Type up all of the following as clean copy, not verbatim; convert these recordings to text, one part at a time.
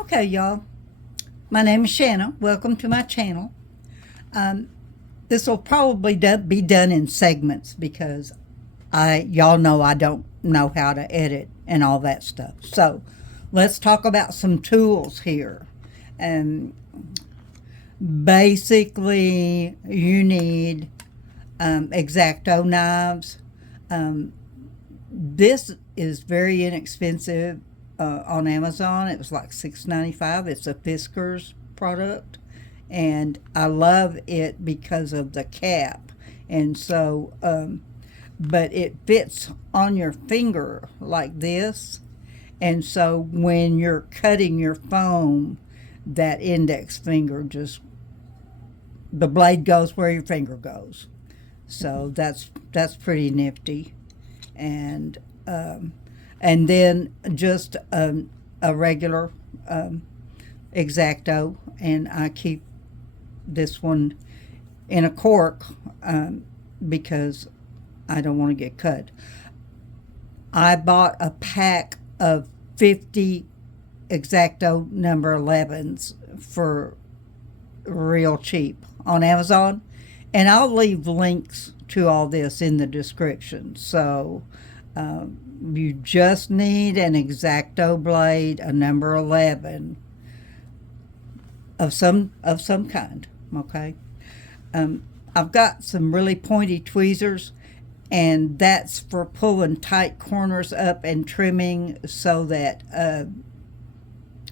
Okay, y'all. My name is Shanna. Welcome to my channel. This will probably be done in segments because y'all know I don't know how to edit and all that stuff. So let's talk about some tools here. And basically, you need X-Acto knives. This is very inexpensive on Amazon. It was like $6.95. It's a Fiskar's product, and I love it because of the cap. And so, but it fits on your finger like this, and so when you're cutting your foam, that index finger just the blade goes where your finger goes. So that's pretty nifty. And and then just a regular X-Acto, and I keep this one in a cork because I don't want to get cut. I bought a pack of 50 X-Acto number 11s for real cheap on Amazon, and I'll leave links to all this in the description. So you just need an X-Acto blade, a number 11 of some kind. Okay. I've got some really pointy tweezers, and that's for pulling tight corners up and trimming so that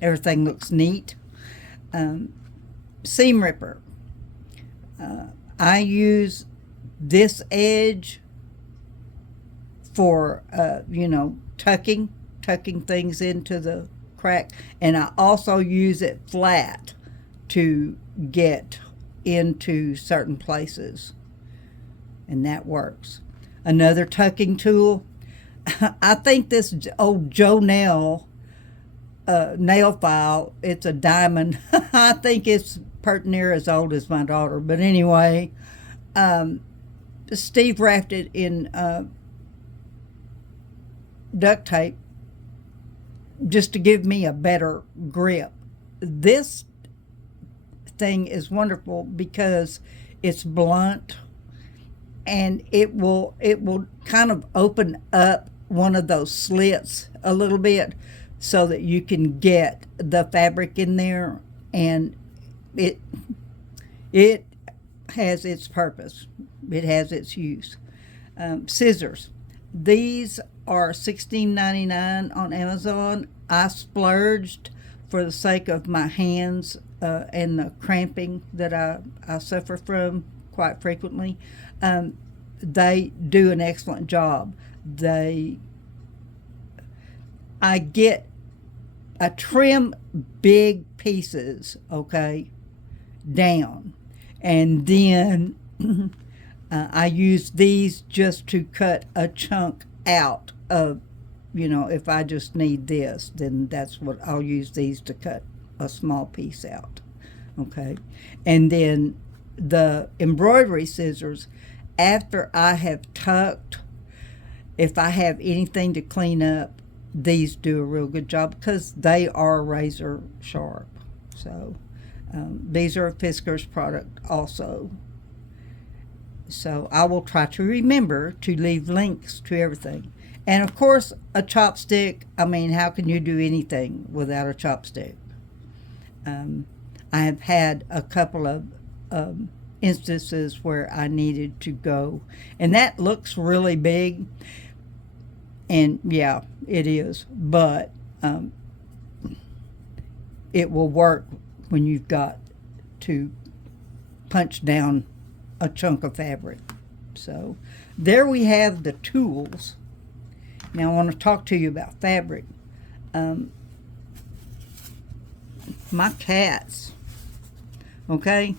everything looks neat. Seam ripper. I use this edge for tucking things into the crack, and I also use it flat to get into certain places, and that works. Another tucking tool, I think this old Joe Nail nail file, it's a diamond. I think it's pert near as old as my daughter, but anyway, Steve wrapped it in duct tape just to give me a better grip. This thing is wonderful because it's blunt, and it will kind of open up one of those slits a little bit so that you can get the fabric in there, and it has its purpose. It has its use. Scissors. These are $16.99 on Amazon. I splurged for the sake of my hands and the cramping that I suffer from quite frequently. They do an excellent job. I trim big pieces, okay, down, and then I use these just to cut a chunk out of, if I just need this, then that's what I'll use, these to cut a small piece out, okay. And then the embroidery scissors, after I have tucked, if I have anything to clean up, these do a real good job because they are razor sharp. So these are a Fiskar's product also. So I will try to remember to leave links to everything. And of course, a chopstick. I mean, how can you do anything without a chopstick? I have had a couple of instances where I needed to go, and that looks really big, and yeah, it is, but it will work when you've got to punch down a chunk of fabric. So there we have the tools. Now I want to talk to you about fabric. My cats, okay?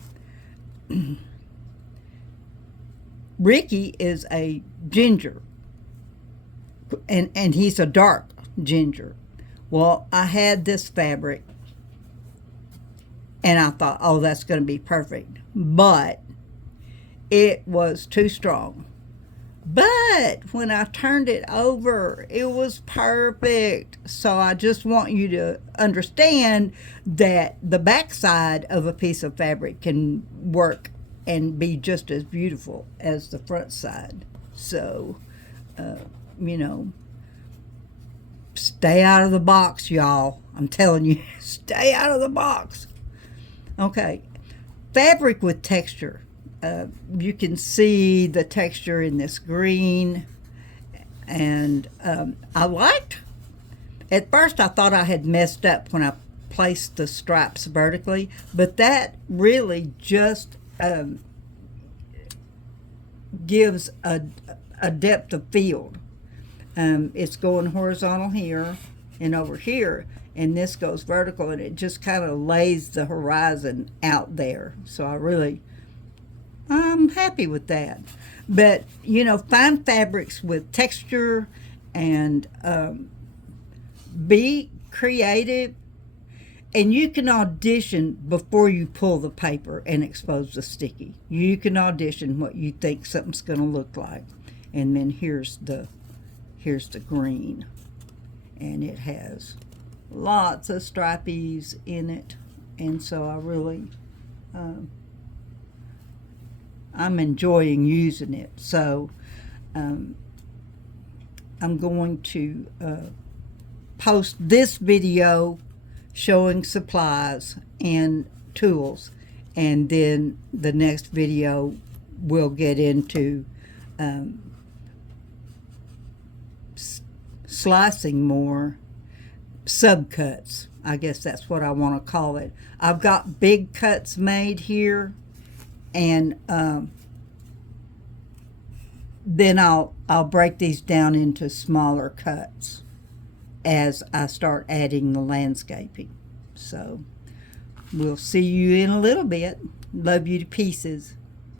Ricky is a ginger, and he's a dark ginger. Well, I had this fabric, and I thought, oh, that's going to be perfect. But it was too strong. But when I turned it over, it was perfect. So I just want you to understand that the backside of a piece of fabric can work and be just as beautiful as the front side. So, uh, you know, stay out of the box, y'all. I'm telling you, stay out of the box. Okay, fabric with texture. You can see the texture in this green, and I liked. At first, I thought I had messed up when I placed the stripes vertically, but that really just gives a depth of field. It's going horizontal here and over here, and this goes vertical, and it just kind of lays the horizon out there. So I'm happy with that. But you know, find fabrics with texture and be creative. And you can audition before you pull the paper and expose the sticky. You can audition what you think something's going to look like. And then here's the green, and it has lots of stripies in it, and so I'm enjoying using it. So I'm going to post this video showing supplies and tools, and then the next video we'll get into slicing more, subcuts. I guess that's what I want to call it. I've got big cuts made here, and then I'll break these down into smaller cuts as I start adding the landscaping. So we'll see you in a little bit. Love you to pieces.